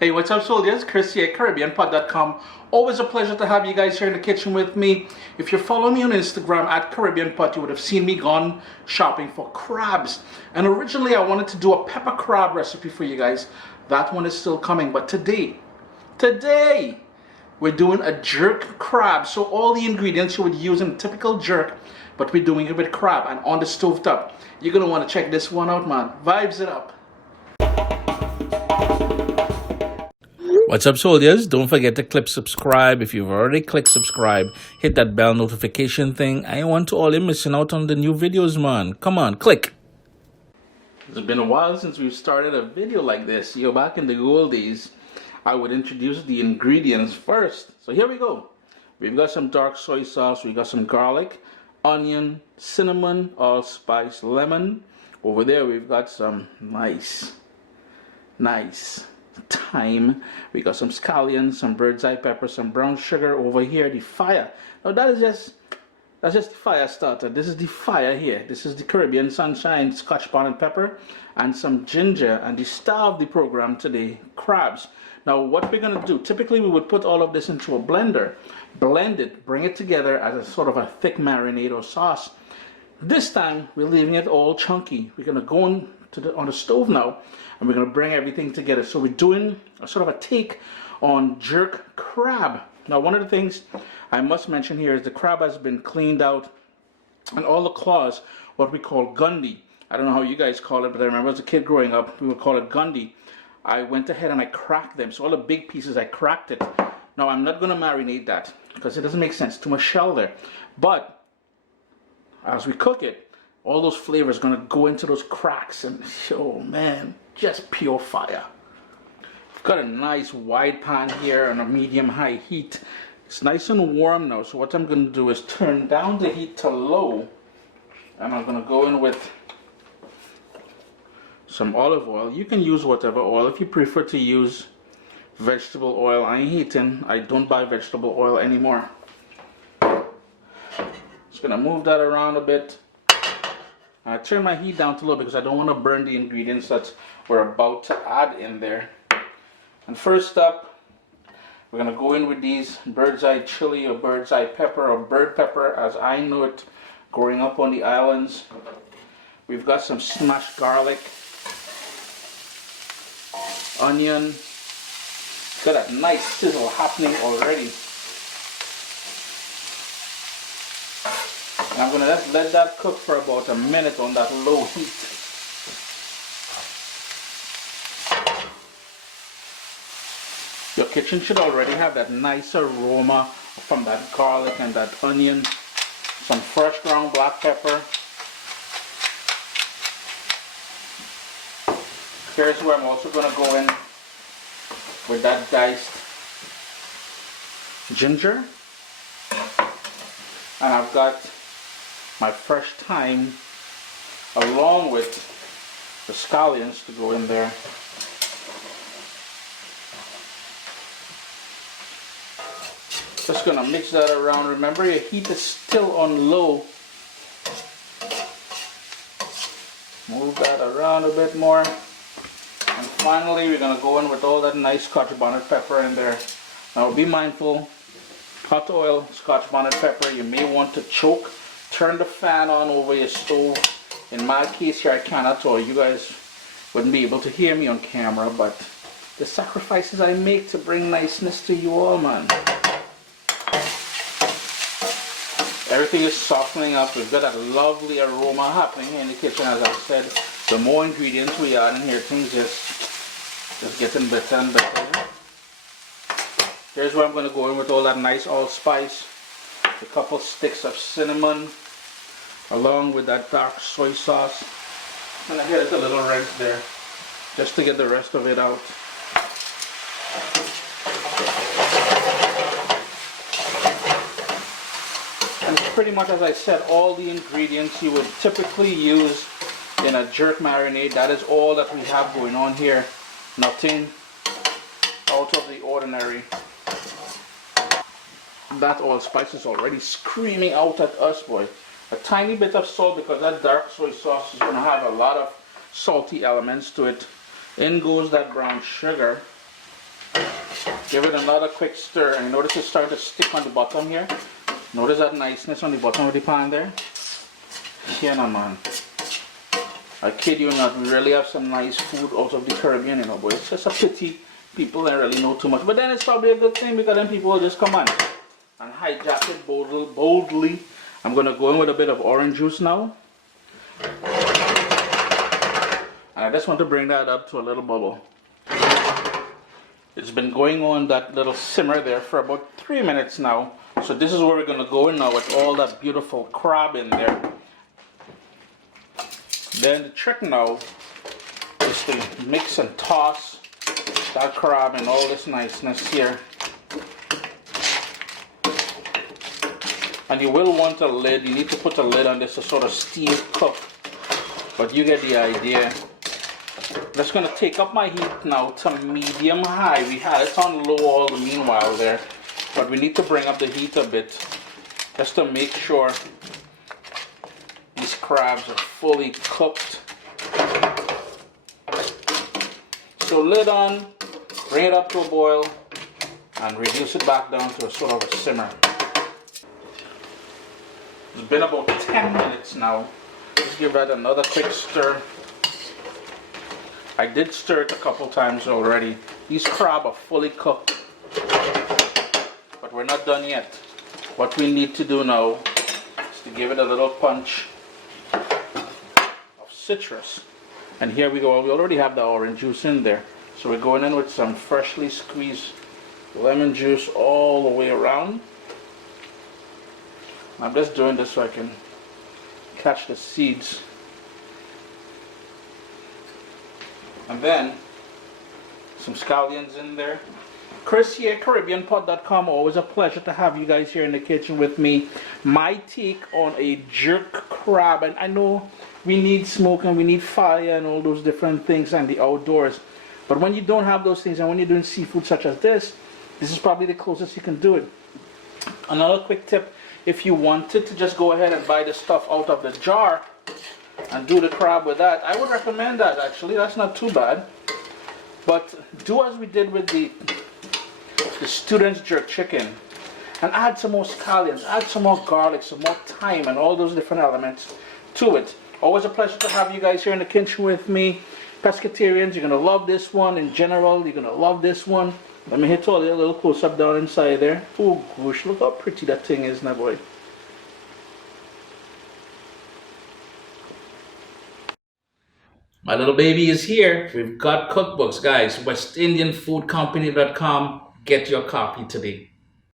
Hey, what's up, soldiers? Chris here, caribbeanpot.com. Always a pleasure to have you guys here in the kitchen with me. If you follow me on Instagram at caribbeanpot, you would have seen me gone shopping for crabs. And originally I wanted to do a pepper crab recipe for you guys. That one is still coming, but today, we're doing a jerk crab. So all the ingredients you would use in a typical jerk, but we're doing it with crab and on the stove top. You're gonna want to check this one out, man. Vibes it up. What's up, soldiers? Don't forget to click subscribe. If you've already clicked subscribe, hit that bell notification thing. I want to all you missing out on the new videos, man. Come on, click. It's been a while since we've started a video like this. Back in the old days, I would introduce the ingredients first. So here we go. We've got some dark soy sauce. We've got some garlic, onion, cinnamon, allspice, lemon. Over there, we've got some nice thyme. We got some scallions, some bird's eye pepper, some brown sugar. Over here, the fire. Now that's just the fire starter. This is the fire here. This is the Caribbean sunshine, scotch bonnet pepper, and some ginger. And the star of the program today, crabs. Now what we're gonna do, typically we would put all of this into a blender, blend it, bring it together as a sort of a thick marinade or sauce. This time we're leaving it all chunky. We're gonna go on the stove now, and we're going to bring everything together. So we're doing a sort of a take on jerk crab. Now one of the things I must mention here is the crab has been cleaned out and all the claws, what we call gundy. I don't know how you guys call it, but I remember as a kid growing up we would call it gundy. I went ahead and I cracked them, so all the big pieces I cracked it. Now I'm not going to marinate that because it doesn't make sense, too much shell there, but as we cook it, all those flavors are going to go into those cracks, and oh man, just pure fire. I've got a nice wide pan here on a medium-high heat. It's nice and warm now, so what I'm going to do is turn down the heat to low, and I'm going to go in with some olive oil. You can use whatever oil. If you prefer to use vegetable oil, I don't buy vegetable oil anymore. Just going to move that around a bit. I turn my heat down to low because I don't want to burn the ingredients that we're about to add in there. And first up, we're going to go in with these bird's eye chili or bird's eye pepper or bird pepper as I know it growing up on the islands. We've got some smashed garlic, onion. Got that nice sizzle happening already. And I'm going to let that cook for about a minute on that low heat. Your kitchen should already have that nice aroma from that garlic and that onion. Some fresh ground black pepper. Here's where I'm also going to go in with that diced ginger. And I've got my fresh thyme along with the scallions to go in there. Just gonna mix that around. Remember, your heat is still on low. Move that around a bit more. And finally we're gonna go in with all that nice scotch bonnet pepper in there. Now be mindful, hot oil, scotch bonnet pepper, you may want to choke. Turn the fan on over your stove. In my case here I cannot, or you guys wouldn't be able to hear me on camera, but the sacrifices I make to bring niceness to you all, man. Everything is softening up. We've got that lovely aroma happening here in the kitchen. As I said, the more ingredients we add in here, things just getting better and better. Here's where I'm going to go in with all that nice allspice. A couple sticks of cinnamon along with that dark soy sauce. I'm going to hit it a little rinse there just to get the rest of it out. And pretty much, as I said, all the ingredients you would typically use in a jerk marinade, that is all that we have going on here. Nothing out of the ordinary. That allspice is already screaming out at us, boy. A tiny bit of salt because that dark soy sauce is going to have a lot of salty elements to it. In goes that brown sugar. Give it another quick stir, and notice it's starting to stick on the bottom here. Notice that niceness on the bottom of the pan there? Yeah, no, man. I kid you not, we really have some nice food out of the Caribbean, you know, but it's just a pity people don't really know too much. But then it's probably a good thing because then people will just come on and hijack it boldly. I'm going to go in with a bit of orange juice now. And I just want to bring that up to a little bubble. It's been going on that little simmer there for about 3 minutes now. So this is where we're going to go in now with all that beautiful crab in there. Then the trick now is to mix and toss that crab and all this niceness here. And you will want a lid. You need to put a lid on this to sort of steam cook. But you get the idea. I'm just going to take up my heat now to medium high. We had it on low all the meanwhile there. But we need to bring up the heat a bit just to make sure these crabs are fully cooked. So lid on, bring it up to a boil, and reduce it back down to a sort of a simmer. It's been about 10 minutes now. Let's give that another quick stir. I did stir it a couple times already. These crab are fully cooked, but we're not done yet. What we need to do now is to give it a little punch of citrus. And here we go. We already have the orange juice in there. So we're going in with some freshly squeezed lemon juice all the way around. I'm just doing this so I can catch the seeds. And then some scallions in there. Chris here, caribbeanpot.com. Always a pleasure to have you guys here in the kitchen with me. My take on a jerk crab. And I know we need smoke and we need fire and all those different things and the outdoors. But when you don't have those things and when you're doing seafood such as this is probably the closest you can do it. Another quick tip, if you wanted to just go ahead and buy the stuff out of the jar and do the crab with that, I would recommend that actually. That's not too bad. But do as we did with the student's jerk chicken and add some more scallions, add some more garlic, some more thyme and all those different elements to it. Always a pleasure to have you guys here in the kitchen with me. Pescatarians, you're going to love this one. In general, you're going to love this one. Let me hit all the little close up down inside there. Oh gosh, look how pretty that thing is now, boy. My little baby is here. We've got cookbooks, guys. WestIndianFoodCompany.com. Get your copy today.